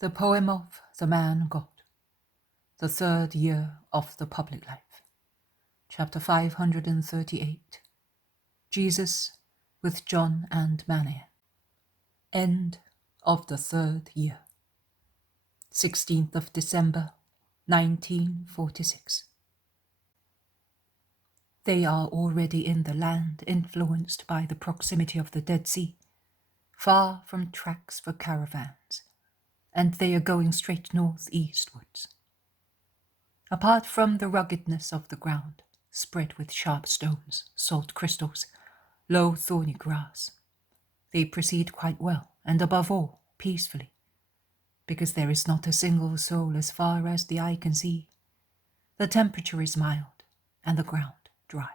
The poem of the man God, the third year of the public life. Chapter 538. Jesus with John and Manaen. End of the third year. 16th of December, 1946. They are already in the land influenced by the proximity of the Dead Sea, far from tracks for caravans, and they are going straight northeastwards. Apart from the ruggedness of the ground, spread with sharp stones, salt crystals, low thorny grass, they proceed quite well, and above all, peacefully, because there is not a single soul as far as the eye can see. The temperature is mild, and the ground dry.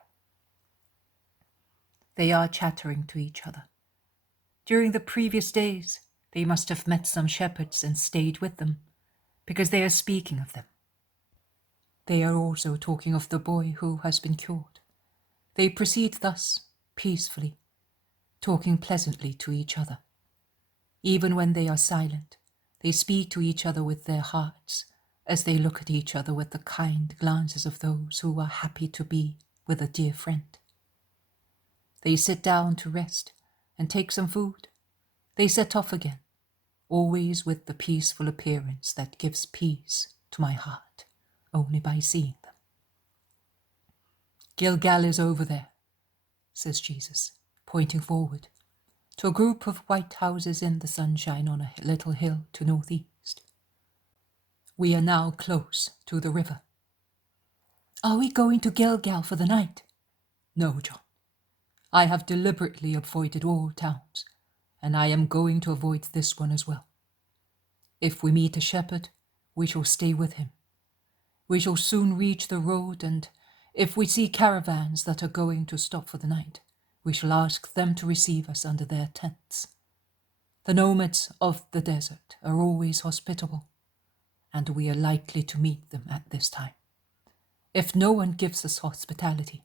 They are chattering to each other. During the previous days, they must have met some shepherds and stayed with them, because they are speaking of them. They are also talking of the boy who has been cured. They proceed thus, peacefully, talking pleasantly to each other. Even when they are silent, they speak to each other with their hearts, as they look at each other with the kind glances of those who are happy to be with a dear friend. They sit down to rest and take some food. They set off again, always with the peaceful appearance that gives peace to my heart only by seeing them. Gilgal is over there, says Jesus, pointing forward to a group of white houses in the sunshine on a little hill to northeast. We are now close to the river. Are we going to Gilgal for the night? No, John. I have deliberately avoided all towns, and I am going to avoid this one as well. If we meet a shepherd, we shall stay with him. We shall soon reach the road, and if we see caravans that are going to stop for the night, we shall ask them to receive us under their tents. The nomads of the desert are always hospitable, and we are likely to meet them at this time. If no one gives us hospitality,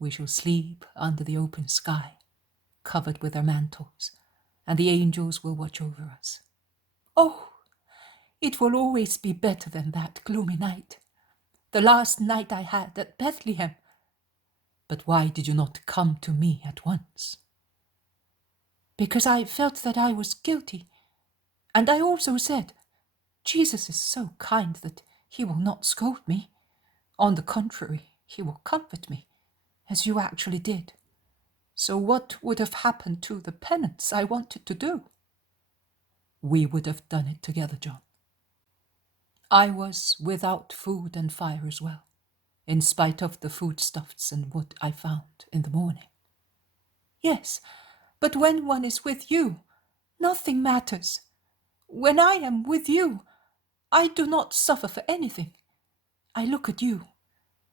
we shall sleep under the open sky, covered with our mantles, and the angels will watch over us. Oh, it will always be better than that gloomy night, the last night I had at Bethlehem. But why did you not come to me at once? Because I felt that I was guilty, and I also said, Jesus is so kind that he will not scold me. On the contrary, he will comfort me, as you actually did. So what would have happened to the penance I wanted to do? We would have done it together, John. I was without food and fire as well, in spite of the foodstuffs and wood I found in the morning. Yes, but when one is with you, nothing matters. When I am with you, I do not suffer for anything. I look at you,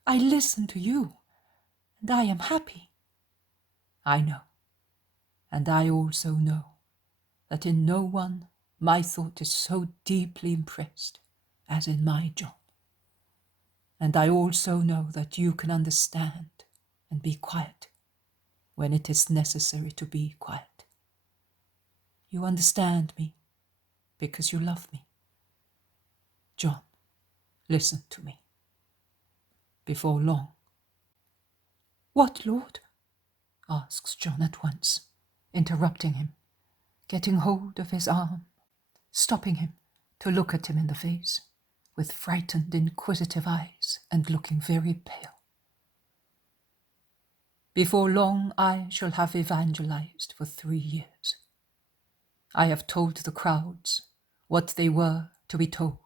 I listen to you, and I am happy. I know, and I also know that in no one my thought is so deeply impressed as in my John. And I also know that you can understand and be quiet when it is necessary to be quiet. You understand me because you love me. John, listen to me. Before long. What, Lord? Asks John at once, interrupting him, getting hold of his arm, stopping him to look at him in the face, with frightened, inquisitive eyes, and looking very pale. Before long I shall have evangelized for 3 years. I have told the crowds what they were to be told.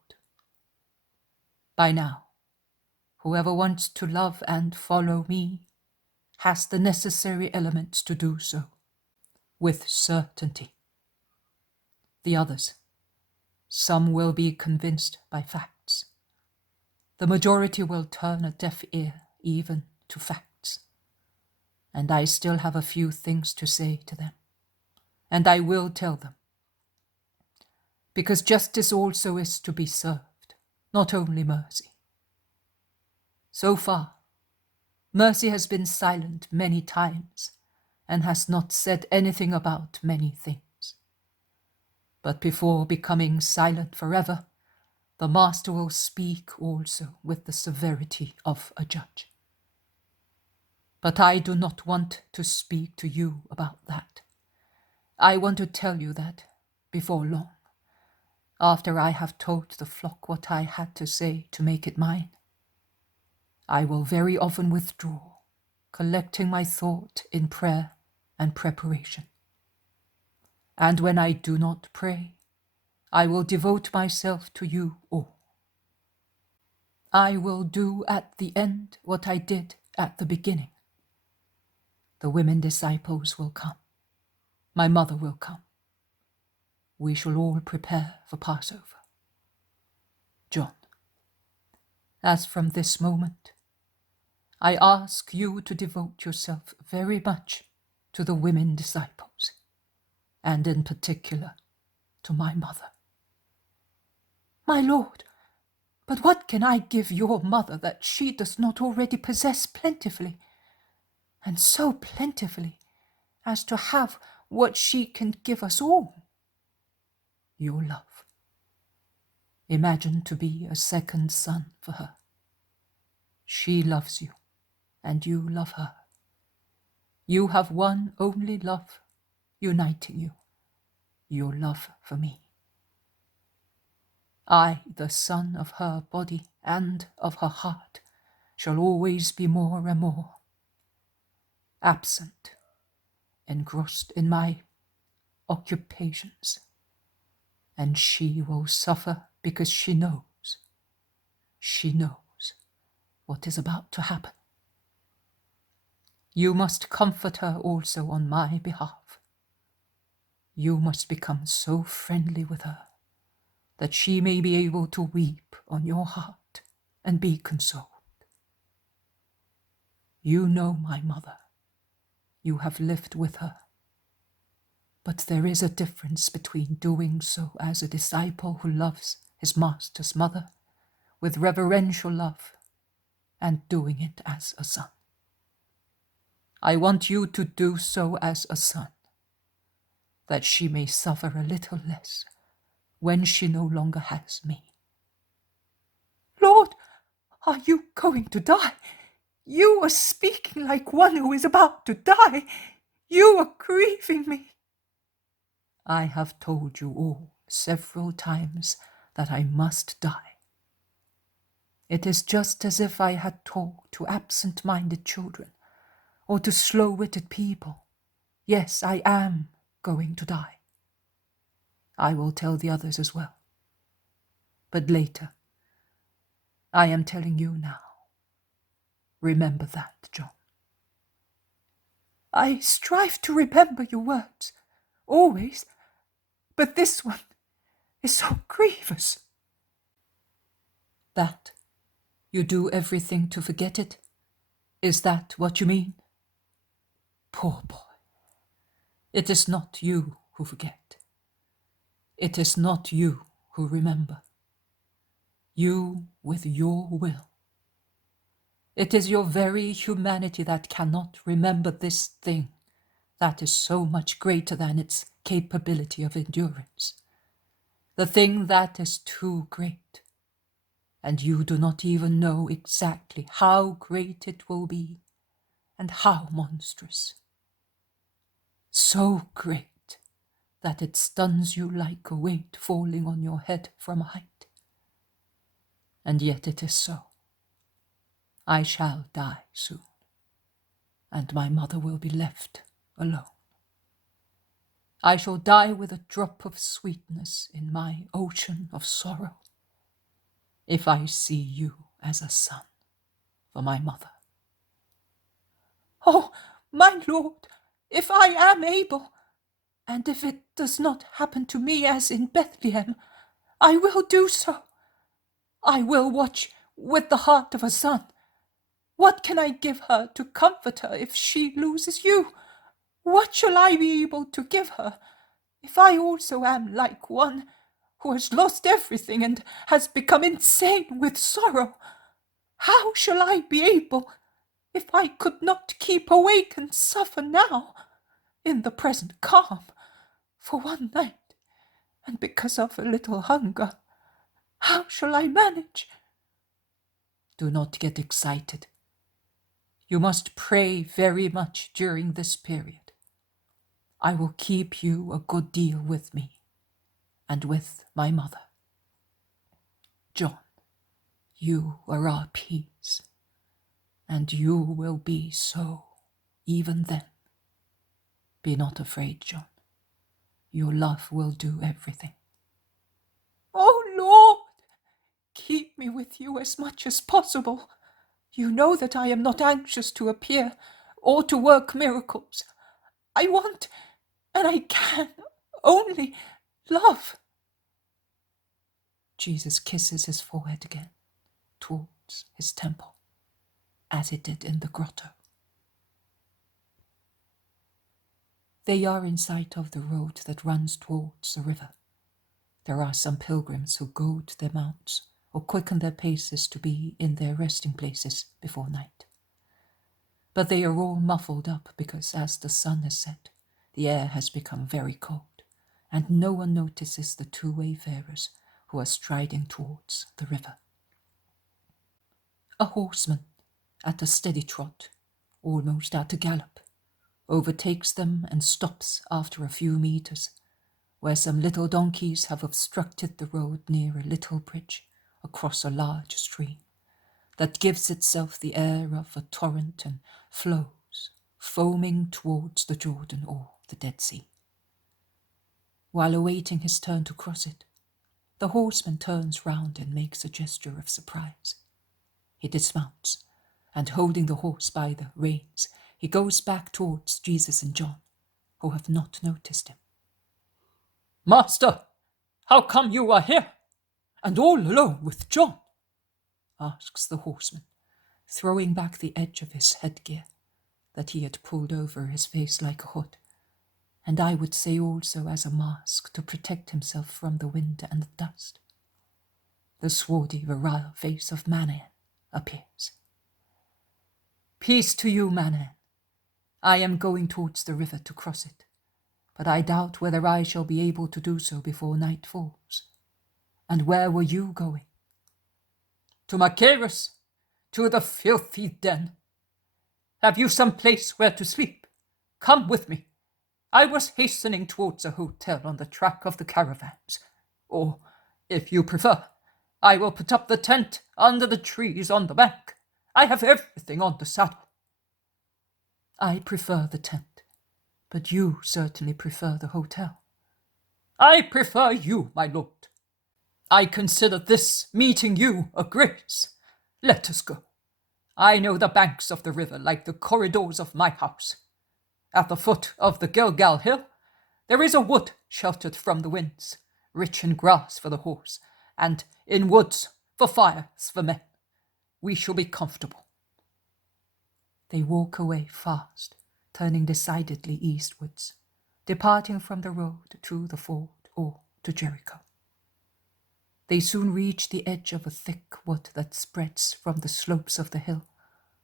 By now, whoever wants to love and follow me has the necessary elements to do so, with certainty. The others, some will be convinced by facts. The majority will turn a deaf ear even to facts. And I still have a few things to say to them, and I will tell them. Because justice also is to be served, not only mercy. So far, mercy has been silent many times and has not said anything about many things. But before becoming silent forever, the master will speak also with the severity of a judge. But I do not want to speak to you about that. I want to tell you that, before long, after I have told the flock what I had to say to make it mine, I will very often withdraw, collecting my thought in prayer and preparation. And when I do not pray, I will devote myself to you all. I will do at the end what I did at the beginning. The women disciples will come. My mother will come. We shall all prepare for Passover. John, as from this moment, I ask you to devote yourself very much to the women disciples, and in particular to my mother. My lord, but what can I give your mother that she does not already possess plentifully, and so plentifully as to have what she can give us all? Your love. Imagine to be a second son for her. She loves you, and you love her. You have one only love uniting you, your love for me. I, the son of her body and of her heart, shall always be more and more absent, engrossed in my occupations, and she will suffer because she knows what is about to happen. You must comfort her also on my behalf. You must become so friendly with her that she may be able to weep on your heart and be consoled. You know my mother. You have lived with her. But there is a difference between doing so as a disciple who loves his master's mother with reverential love and doing it as a son. I want you to do so as a son, that she may suffer a little less when she no longer has me. Lord, are you going to die? You are speaking like one who is about to die. You are grieving me. I have told you all several times that I must die. It is just as if I had talked to absent-minded children or to slow-witted people. Yes, I am going to die. I will tell the others as well. But later, I am telling you now. Remember that, John. I strive to remember your words, always, but this one is so grievous. That you do everything to forget it? Is that what you mean? Poor boy. It is not you who forget. It is not you who remember. You with your will. It is your very humanity that cannot remember this thing that is so much greater than its capability of endurance. The thing that is too great, and you do not even know exactly how great it will be and how monstrous. So great that it stuns you like a weight falling on your head from a height. And yet it is so. I shall die soon, and my mother will be left alone. I shall die with a drop of sweetness in my ocean of sorrow, if I see you as a son for my mother. Oh, my lord, if I am able, and if it does not happen to me as in Bethlehem, I will do so. I will watch with the heart of a son. What can I give her to comfort her if she loses you? What shall I be able to give her if I also am like one who has lost everything and has become insane with sorrow? How shall I be able if I could not keep awake and suffer now, in the present calm, for one night, and because of a little hunger, how shall I manage? Do not get excited. You must pray very much during this period. I will keep you a good deal with me and with my mother. John, you are our peace, and you will be so even then. Be not afraid, John. Your love will do everything. Oh, Lord, keep me with you as much as possible. You know that I am not anxious to appear or to work miracles. I want, and I can, only love. Jesus kisses his forehead again, towards his temple, as he did in the grotto. They are in sight of the road that runs towards the river. There are some pilgrims who goad their mounts or quicken their paces to be in their resting places before night. But they are all muffled up because as the sun has set, the air has become very cold, and no one notices the two wayfarers who are striding towards the river. A horseman, at a steady trot, almost at a gallop, overtakes them and stops after a few meters, where some little donkeys have obstructed the road near a little bridge across a large stream that gives itself the air of a torrent and flows, foaming towards the Jordan or the Dead Sea. While awaiting his turn to cross it, the horseman turns round and makes a gesture of surprise. He dismounts, and holding the horse by the reins, he goes back towards Jesus and John, who have not noticed him. "Master, how come you are here, and all alone with John?" asks the horseman, throwing back the edge of his headgear that he had pulled over his face like a hood, and I would say also as a mask to protect himself from the wind and the dust. The swarthy, virile face of Manaen appears. "Peace to you, Manaen. I am going towards the river to cross it, but I doubt whether I shall be able to do so before night falls. And where were you going?" "To Machaerus, to the filthy den. Have you some place where to sleep? Come with me. I was hastening towards a hotel on the track of the caravans. Or, if you prefer, I will put up the tent under the trees on the bank. I have everything on the saddle." "I prefer the tent, but you certainly prefer the hotel." "I prefer you, my lord. I consider this meeting you a grace. Let us go. I know the banks of the river like the corridors of my house. At the foot of the Gilgal hill, there is a wood sheltered from the winds, rich in grass for the horse, and in woods for fires for men. We shall be comfortable." They walk away fast, turning decidedly eastwards, departing from the road to the ford or to Jericho. They soon reach the edge of a thick wood that spreads from the slopes of the hill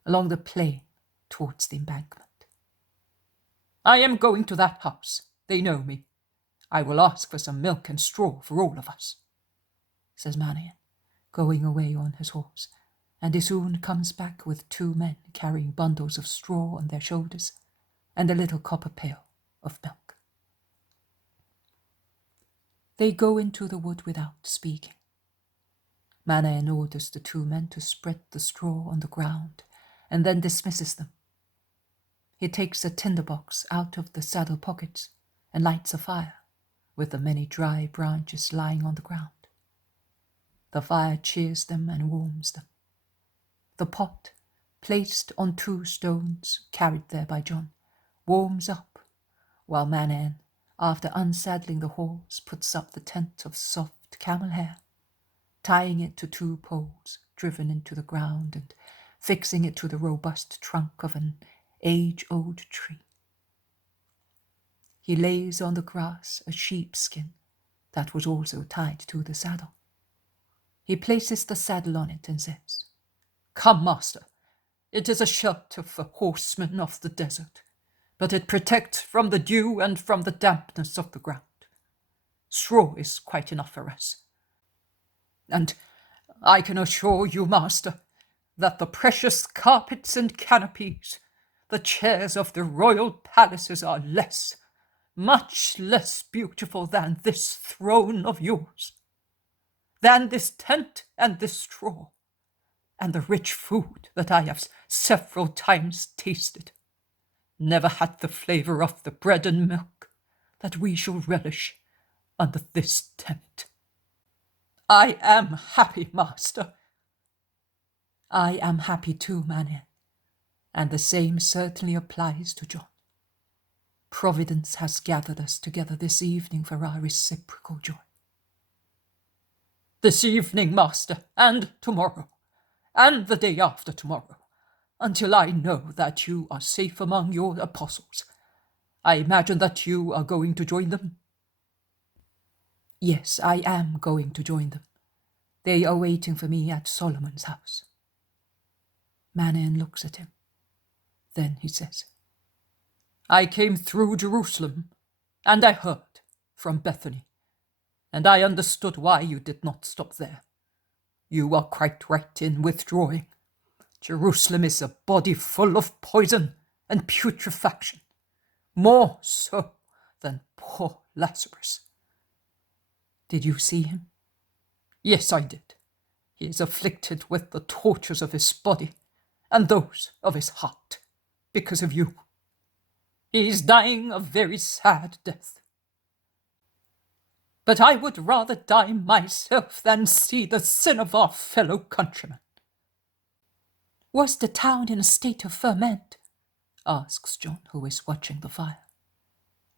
along the plain towards the embankment. "I am going to that house. They know me. I will ask for some milk and straw for all of us," says Manaen, going away on his horse, and he soon comes back with two men carrying bundles of straw on their shoulders and a little copper pail of milk. They go into the wood without speaking. Manaen orders the two men to spread the straw on the ground and then dismisses them. He takes a tinderbox out of the saddle pockets and lights a fire with the many dry branches lying on the ground. The fire cheers them and warms them. The pot, placed on two stones carried there by John, warms up, while Manaen, after unsaddling the horse, puts up the tent of soft camel hair, tying it to two poles driven into the ground and fixing it to the robust trunk of an age-old tree. He lays on the grass a sheepskin that was also tied to the saddle. He places the saddle on it and says, "Come, master, it is a shelter for horsemen of the desert, but it protects from the dew and from the dampness of the ground. Straw is quite enough for us. And I can assure you, master, that the precious carpets and canopies, the chairs of the royal palaces are less, much less beautiful than this throne of yours, than this tent and this straw, and the rich food that I have several times tasted, never had the flavour of the bread and milk that we shall relish under this tent. I am happy, master. I am happy too, Manaen, and the same certainly applies to John. Providence has gathered us together this evening for our reciprocal joy. This evening, master, and tomorrow, and the day after tomorrow, until I know that you are safe among your apostles. I imagine that you are going to join them? Yes, I am going to join them. They are waiting for me at Solomon's house. Manaen looks at him. Then he says, I came through Jerusalem, and I heard from Bethany, and I understood why you did not stop there. You are quite right in withdrawing. Jerusalem is a body full of poison and putrefaction, more so than poor Lazarus. Did you see him? Yes, I did. He is afflicted with the tortures of his body and those of his heart, because of you. He is dying a very sad death. But I would rather die myself than see the sin of our fellow countrymen. Was the town in a state of ferment? Asks John, who is watching the fire.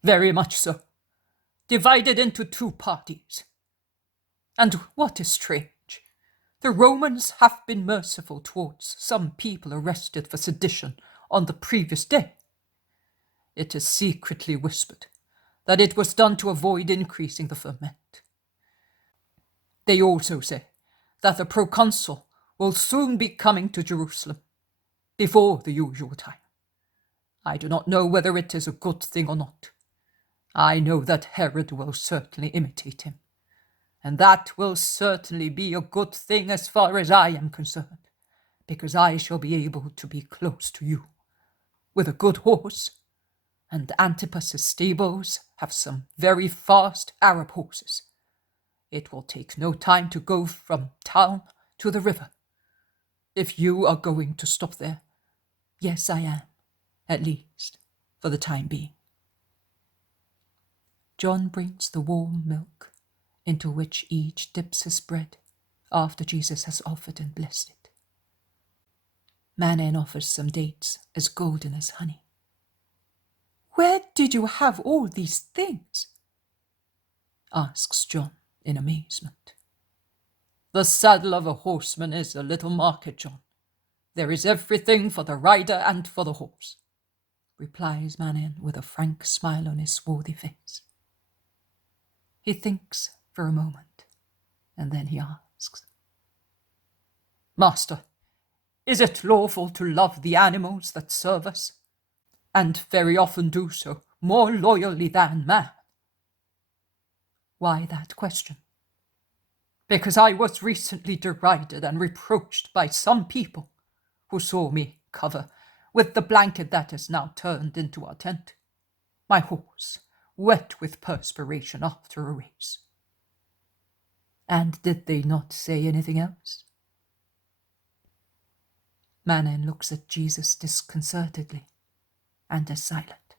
Very much so. Divided into two parties. And what is strange, the Romans have been merciful towards some people arrested for sedition on the previous day. It is secretly whispered that it was done to avoid increasing the ferment. They also say that the proconsul will soon be coming to Jerusalem, before the usual time. I do not know whether it is a good thing or not. I know that Herod will certainly imitate him, and that will certainly be a good thing as far as I am concerned, because I shall be able to be close to you, with a good horse, and Antipas's stables have some very fast Arab horses. It will take no time to go from town to the river. If you are going to stop there, yes, I am, at least, for the time being. John brings the warm milk, into which each dips his bread, after Jesus has offered and blessed it. Manaen offers some dates as golden as honey. Where did you have all these things? Asks John in amazement. The saddle of a horseman is a little market, John. There is everything for the rider and for the horse, replies Manaen with a frank smile on his swarthy face. He thinks for a moment, and then he asks, Master, is it lawful to love the animals that serve us, and very often do so more loyally than man? Why that question? Because I was recently derided and reproached by some people who saw me cover with the blanket that is now turned into our tent my horse, wet with perspiration after a race. And did they not say anything else? Manaen looks at Jesus disconcertedly and is silent.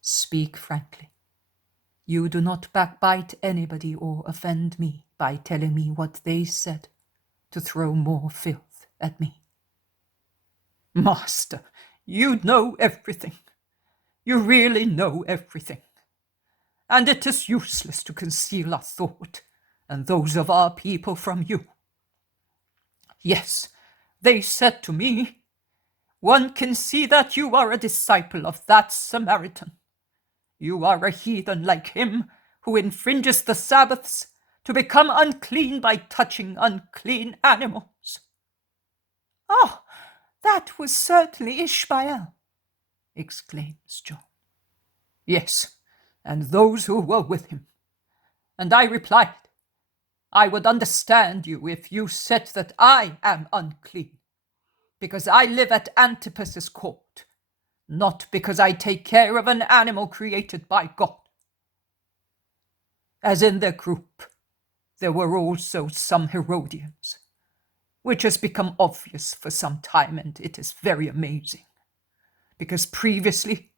Speak frankly. You do not backbite anybody or offend me by telling me what they said to throw more filth at me. Master, you know everything. You really know everything. And it is useless to conceal our thought and those of our people from you. Yes, they said to me, one can see that you are a disciple of that Samaritan. You are a heathen like him who infringes the Sabbaths to become unclean by touching unclean animals. Oh, that was certainly Ishmael, exclaims John. Yes, and those who were with him, And I replied, I would understand you if you said that I am unclean, because I live at Antipas's court, not because I take care of an animal created by God. As in their group, there were also some Herodians, which has become obvious for some time, and it is very amazing, because previously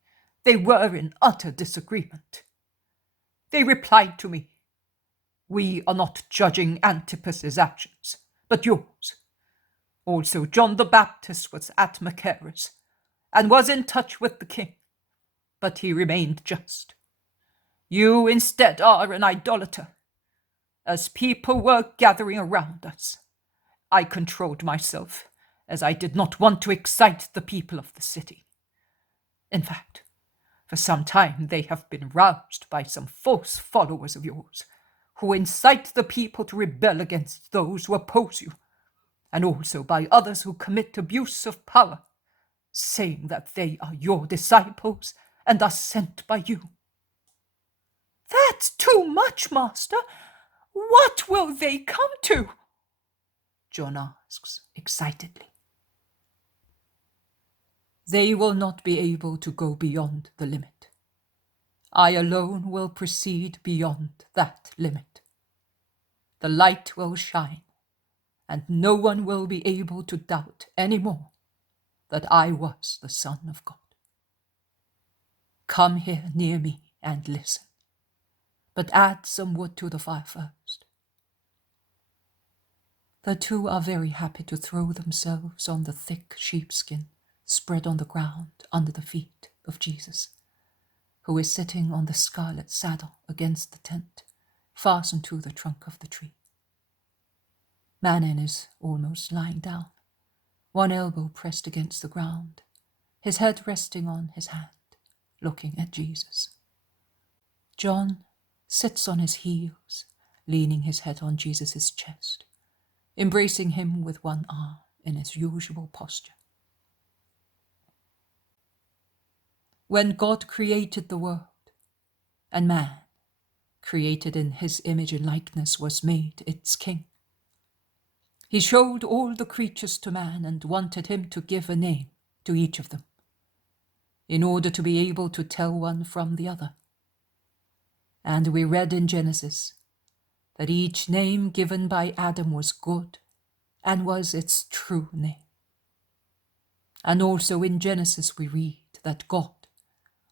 they were in utter disagreement. They replied to me, we are not judging Antipas's actions, but yours. Also, John the Baptist was at Machaerus and was in touch with the king, but he remained just. You instead are an idolater. As people were gathering around us, I controlled myself, as I did not want to excite the people of the city. In fact, for some time they have been roused by some false followers of yours, who incite the people to rebel against those who oppose you, and also by others who commit abuse of power, saying that they are your disciples and are sent by you. That's too much, Master. What will they come to? John asks excitedly. They will not be able to go beyond the limit. I alone will proceed beyond that limit. The light will shine, and no one will be able to doubt any more that I was the Son of God. Come here near me and listen, but add some wood to the fire first. The two are very happy to throw themselves on the thick sheepskin spread on the ground under the feet of Jesus, who is sitting on the scarlet saddle against the tent, fastened to the trunk of the tree. Manaen is almost lying down, one elbow pressed against the ground, his head resting on his hand, looking at Jesus. John sits on his heels, leaning his head on Jesus' chest, embracing him with one arm in his usual posture. When God created the world, and man, created in his image and likeness, was made its king, he showed all the creatures to man and wanted him to give a name to each of them, in order to be able to tell one from the other. And we read in Genesis that each name given by Adam was good and was its true name. And also in Genesis we read that God,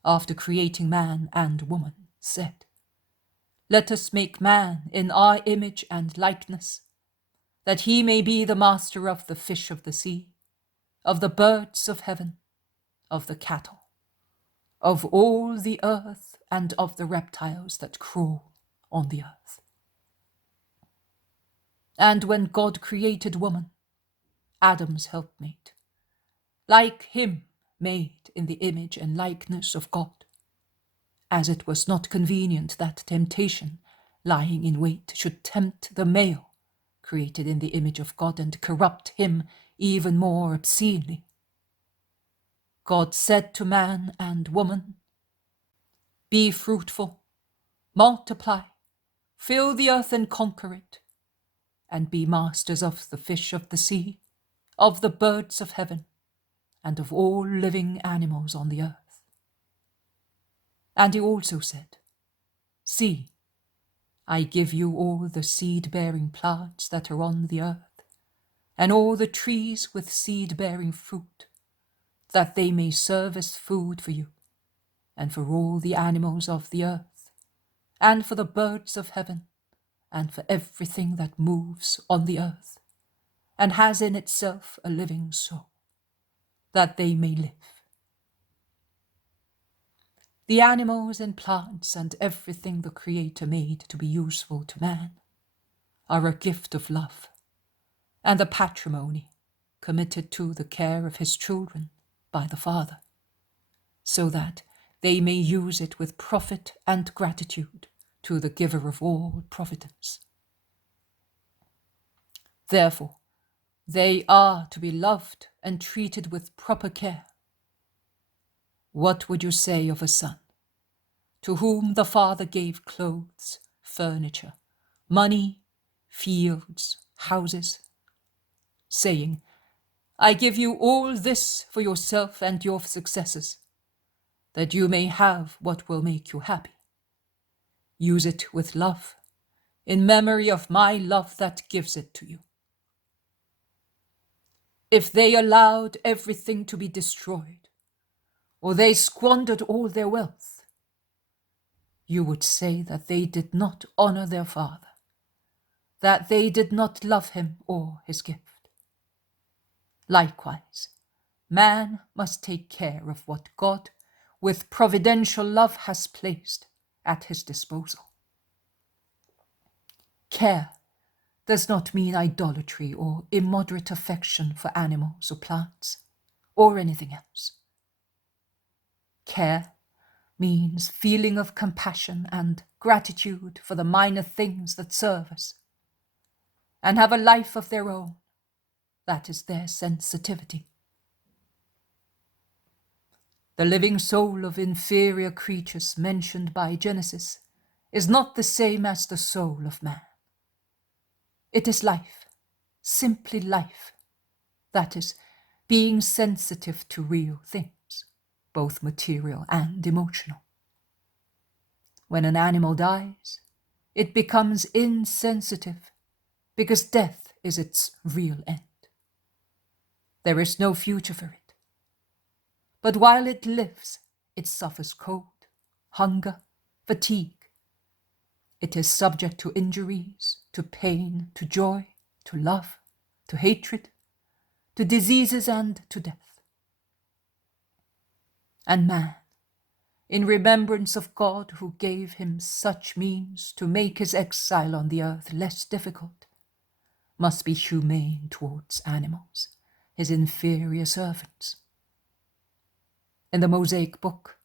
after creating man and woman, said, "Let us make man in our image and likeness, that he may be the master of the fish of the sea, of the birds of heaven, of the cattle, of all the earth, and of the reptiles that crawl on the earth." And when God created woman, Adam's helpmate, like him made in the image and likeness of God, as it was not convenient that temptation, lying in wait, should tempt the male, created in the image of God, and corrupt him even more obscenely, God said to man and woman, "Be fruitful, multiply, fill the earth and conquer it, and be masters of the fish of the sea, of the birds of heaven, and of all living animals on the earth." And he also said, "See, I give you all the seed-bearing plants that are on the earth, and all the trees with seed-bearing fruit, that they may serve as food for you, and for all the animals of the earth, and for the birds of heaven, and for everything that moves on the earth, and has in itself a living soul, that they may live." The animals and plants and everything the Creator made to be useful to man are a gift of love, and the patrimony committed to the care of his children by the Father, so that they may use it with profit and gratitude to the giver of all providence. Therefore, they are to be loved and treated with proper care. What would you say of a son, to whom the Father gave clothes furniture, money, fields, houses, saying, I give you all this for yourself and your successors, that you may have what will make you happy. Use it with love, in memory of my love that gives it to you. If they allowed everything to be destroyed, or they squandered all their wealth, you would say that they did not honor their father, that they did not love him or his gift. Likewise, man must take care of what God, with providential love, has placed at his disposal. Care does not mean idolatry or immoderate affection for animals or plants or anything else. Care means feeling of compassion and gratitude for the minor things that serve us and have a life of their own. That is their sensitivity. The living soul of inferior creatures mentioned by Genesis is not the same as the soul of man. It is life, simply life, that is, being sensitive to real things, both material and emotional. When an animal dies, it becomes insensitive because death is its real end. There is no future for it. But while it lives, it suffers cold, hunger, fatigue. It is subject to injuries, to pain, to joy, to love, to hatred, to diseases and to death. And man, in remembrance of God who gave him such means to make his exile on the earth less difficult, must be humane towards animals, his inferior servants. In the Mosaic Book,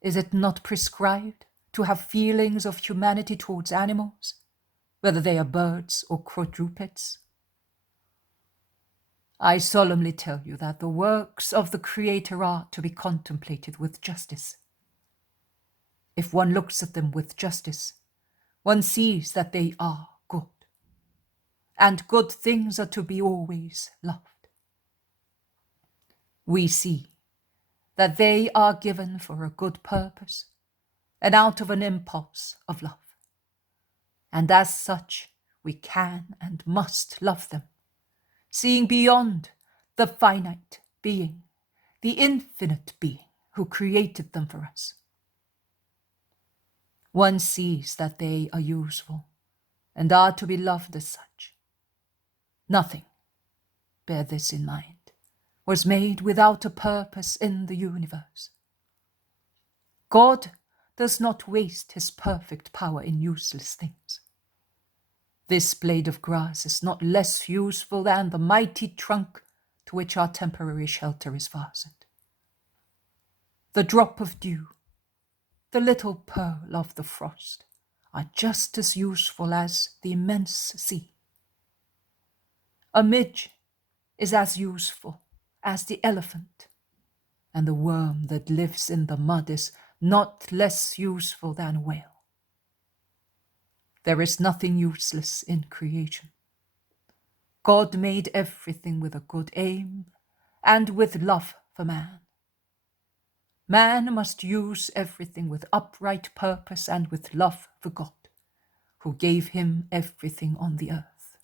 is it not prescribed to have feelings of humanity towards animals, whether they are birds or quadrupeds? I solemnly tell you that the works of the Creator are to be contemplated with justice. If one looks at them with justice, one sees that they are good, and good things are to be always loved. We see that they are given for a good purpose and out of an impulse of love. And as such, we can and must love them, seeing beyond the finite being, the infinite being who created them for us. One sees that they are useful and are to be loved as such. Nothing, bear this in mind, was made without a purpose in the universe. God does not waste his perfect power in useless things. This blade of grass is not less useful than the mighty trunk to which our temporary shelter is fastened. The drop of dew, the little pearl of the frost, are just as useful as the immense sea. A midge is as useful as the elephant, and the worm that lives in the mud is not less useful than a whale. There is nothing useless in creation. God made everything with a good aim and with love for man. Man must use everything with upright purpose and with love for God, who gave him everything on the earth,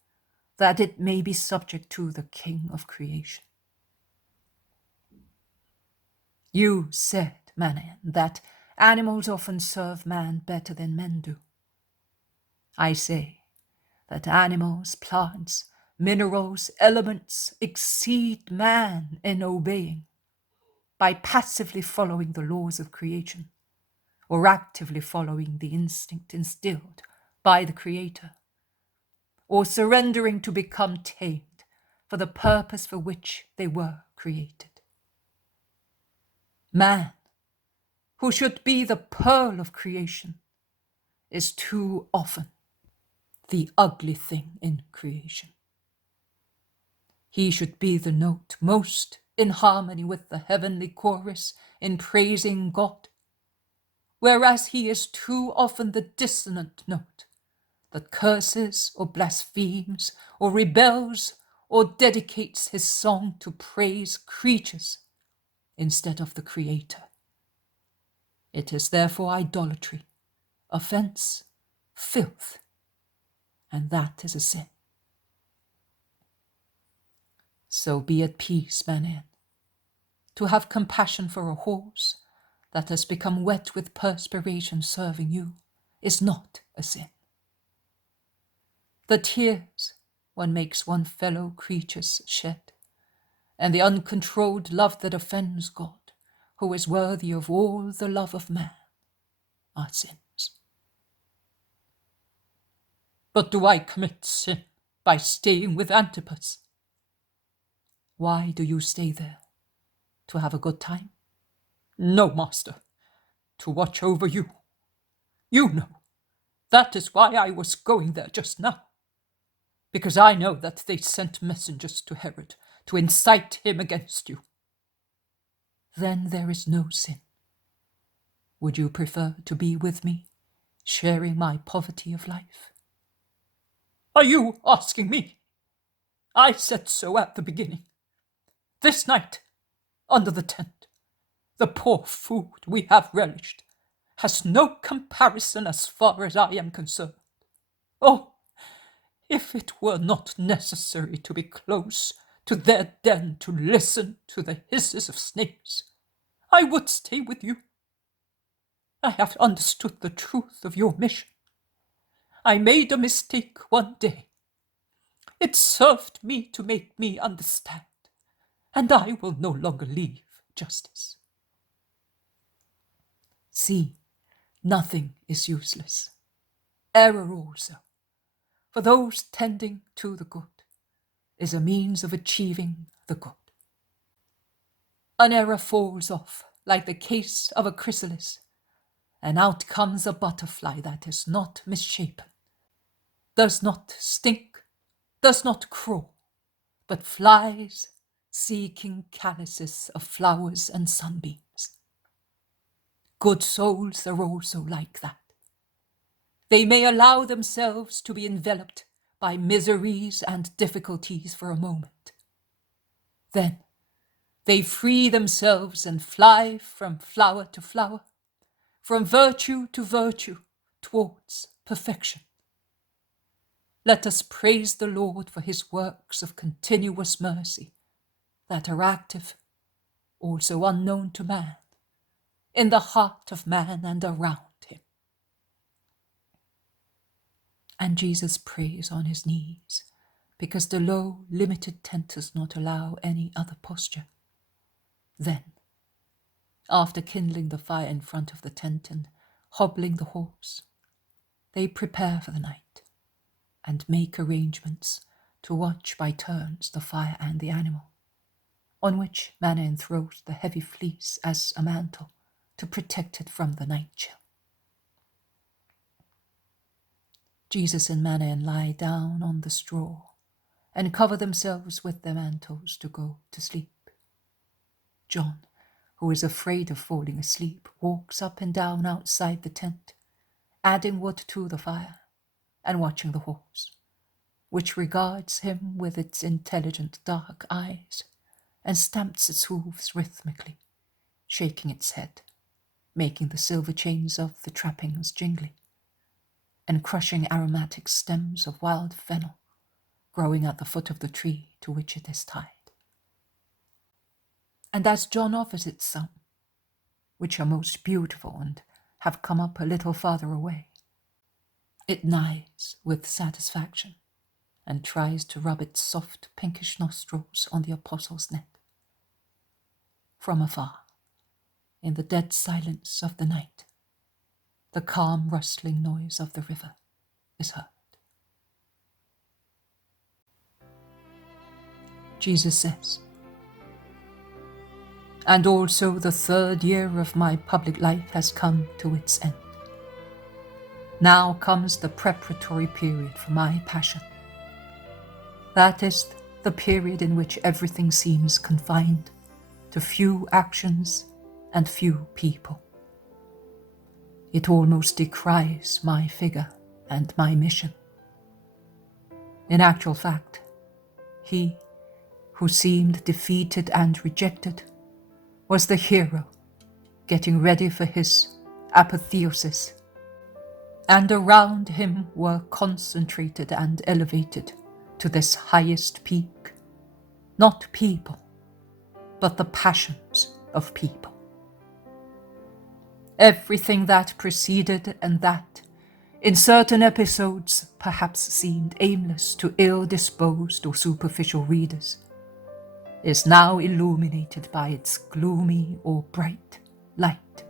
that it may be subject to the King of creation. You said, Manaen, that animals often serve man better than men do. I say that animals, plants, minerals, elements exceed man in obeying by passively following the laws of creation or actively following the instinct instilled by the Creator, or surrendering to become tamed for the purpose for which they were created. Man, who should be the pearl of creation, is too often the ugly thing in creation. He should be the note most in harmony with the heavenly chorus in praising God, whereas he is too often the dissonant note that curses or blasphemes or rebels or dedicates his song to praise creatures instead of the Creator. It is therefore idolatry, offense, filth, and that is a sin. So be at peace, Manaen. To have compassion for a horse that has become wet with perspiration serving you is not a sin. The tears one makes one fellow creatures shed, and the uncontrolled love that offends God, who is worthy of all the love of man, are sins. But do I commit sin by staying with Antipas? Why do you stay there? To have a good time? No, master, to watch over you. You know, that is why I was going there just now. Because I know that they sent messengers to Herod to incite him against you. Then there is no sin. Would you prefer to be with me, sharing my poverty of life? Are you asking me? I said so at the beginning. This night, under the tent, the poor food we have relished has no comparison as far as I am concerned. Oh, if it were not necessary to be close to their den to listen to the hisses of snakes, I would stay with you. I have understood the truth of your mission. I made a mistake one day. It served me to make me understand, and I will no longer leave justice. See, nothing is useless. Error also, for those tending to the good, is a means of achieving the good. An error falls off like the case of a chrysalis, and out comes a butterfly that is not misshapen, does not stink, does not crawl, but flies seeking chalices of flowers and sunbeams. Good souls are also like that. They may allow themselves to be enveloped by miseries and difficulties for a moment. Then they free themselves and fly from flower to flower, from virtue to virtue, towards perfection. Let us praise the Lord for his works of continuous mercy that are active, also unknown to man, in the heart of man and around him. And Jesus prays on his knees, because the low, limited tent does not allow any other posture. Then, after kindling the fire in front of the tent and hobbling the horse, they prepare for the night and make arrangements to watch by turns the fire and the animal, on which Manaen throws the heavy fleece as a mantle to protect it from the night chill. Jesus and Manaen lie down on the straw and cover themselves with their mantles to go to sleep. John, who is afraid of falling asleep, walks up and down outside the tent, adding wood to the fire and watching the horse, which regards him with its intelligent dark eyes and stamps its hooves rhythmically, shaking its head, making the silver chains of the trappings jingly, and crushing aromatic stems of wild fennel growing at the foot of the tree to which it is tied. And as John offers it some, which are most beautiful and have come up a little farther away, it nighes with satisfaction and tries to rub its soft pinkish nostrils on the apostle's neck. From afar, in the dead silence of the night, the calm rustling noise of the river is heard. Jesus says, "And also the 3rd year of my public life has come to its end. Now comes the preparatory period for my passion. That is the period in which everything seems confined to few actions and few people. It almost decries my figure and my mission. In actual fact, he, who seemed defeated and rejected, was the hero getting ready for his apotheosis, and around him were concentrated and elevated to this highest peak, not people, but the passions of people. Everything that preceded and that, in certain episodes, perhaps seemed aimless to ill-disposed or superficial readers, is now illuminated by its gloomy or bright light.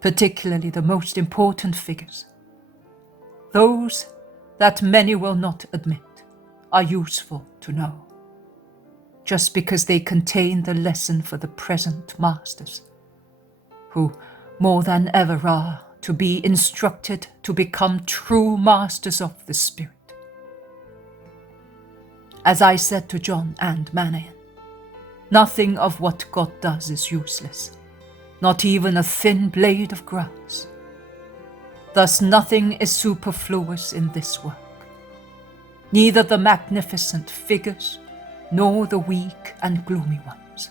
Particularly the most important figures, those that many will not admit are useful to know, just because they contain the lesson for the present masters, who more than ever are to be instructed to become true masters of the Spirit. As I said to John and Manaen, nothing of what God does is useless, not even a thin blade of grass. Thus nothing is superfluous in this work, neither the magnificent figures nor the weak and gloomy ones.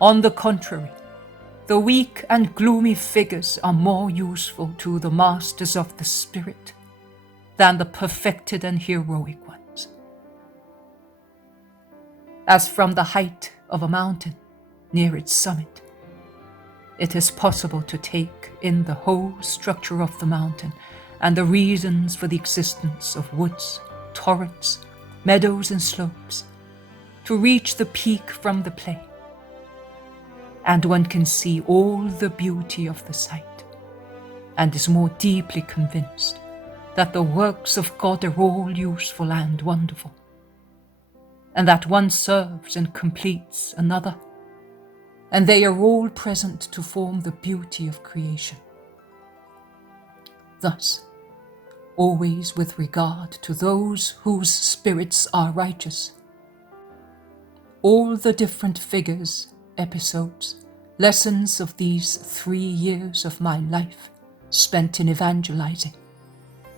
On the contrary, the weak and gloomy figures are more useful to the masters of the Spirit than the perfected and heroic ones. As from the height of a mountain, near its summit, it is possible to take in the whole structure of the mountain and the reasons for the existence of woods, torrents, meadows, and slopes, to reach the peak from the plain. And one can see all the beauty of the sight, and is more deeply convinced that the works of God are all useful and wonderful, and that one serves and completes another, and they are all present to form the beauty of creation. Thus, always with regard to those whose spirits are righteous, all the different figures, episodes, lessons of these 3 years of my life spent in evangelizing,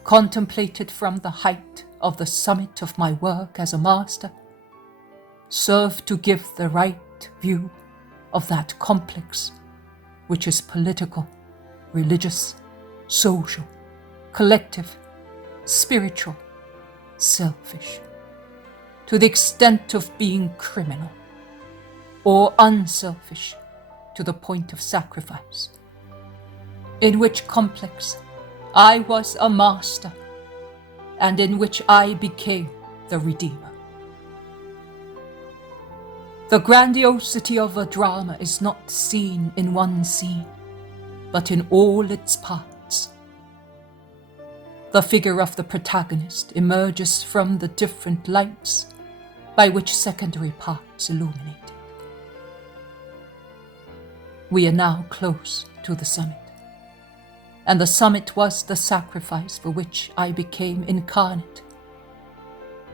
contemplated from the height of the summit of my work as a master, serve to give the right view of that complex which is political, religious, social, collective, spiritual, selfish, to the extent of being criminal, or unselfish to the point of sacrifice, in which complex I was a master, and in which I became the Redeemer. The grandiosity of a drama is not seen in one scene, but in all its parts. The figure of the protagonist emerges from the different lights by which secondary parts illuminate it. We are now close to the summit, and the summit was the sacrifice for which I became incarnate.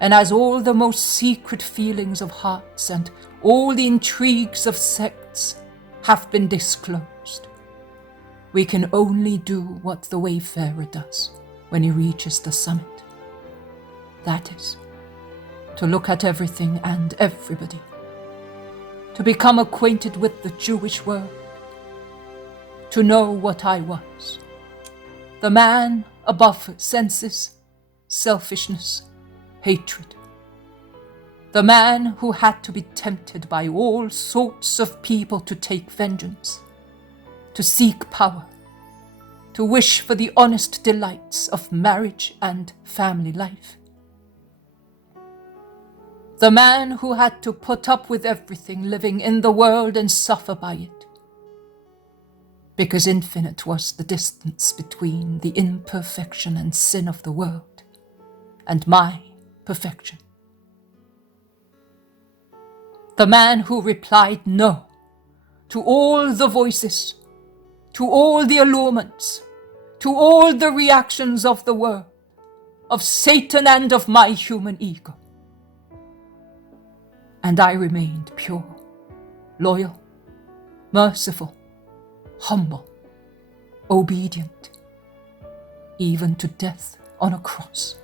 And as all the most secret feelings of hearts and all the intrigues of sects have been disclosed, we can only do what the wayfarer does when he reaches the summit. That is, to look at everything and everybody, to become acquainted with the Jewish world, to know what I was, the man above senses, selfishness, hatred, the man who had to be tempted by all sorts of people to take vengeance, to seek power, to wish for the honest delights of marriage and family life. The man who had to put up with everything living in the world and suffer by it, because infinite was the distance between the imperfection and sin of the world and my perfection. The man who replied no to all the voices, to all the allurements, to all the reactions of the world, of Satan and of my human ego. And I remained pure, loyal, merciful, humble, obedient, even to death on a cross.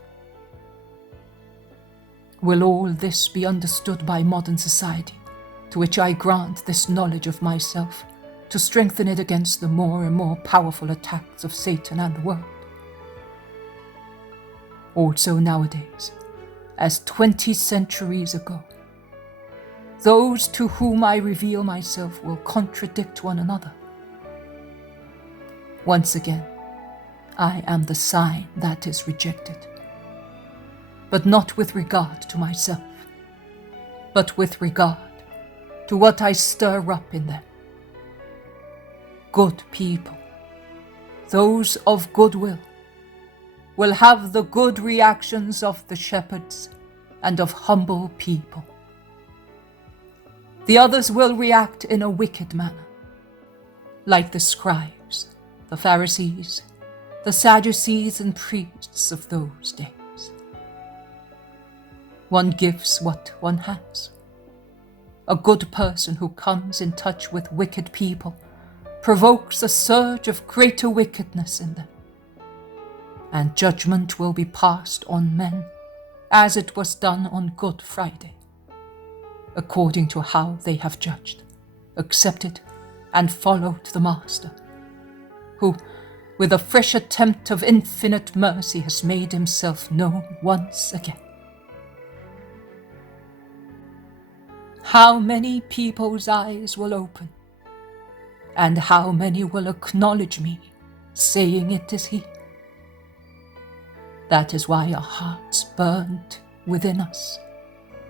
Will all this be understood by modern society, to which I grant this knowledge of myself, to strengthen it against the more and more powerful attacks of Satan and the world? Also nowadays, as 20 centuries ago, those to whom I reveal myself will contradict one another. Once again, I am the sign that is rejected, but not with regard to myself, but with regard to what I stir up in them. Good people, those of goodwill, will have the good reactions of the shepherds and of humble people. The others will react in a wicked manner, like the scribes, the Pharisees, the Sadducees and priests of those days. One gives what one has. A good person who comes in touch with wicked people provokes a surge of greater wickedness in them, and judgment will be passed on men as it was done on Good Friday, according to how they have judged, accepted, and followed the Master, who, with a fresh attempt of infinite mercy, has made himself known once again. How many people's eyes will open, and how many will acknowledge me, saying it is he? That is why our hearts burned within us,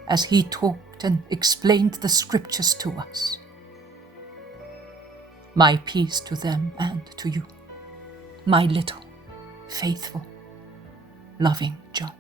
as he talked and explained the scriptures to us. My peace to them and to you, my little, faithful, loving John.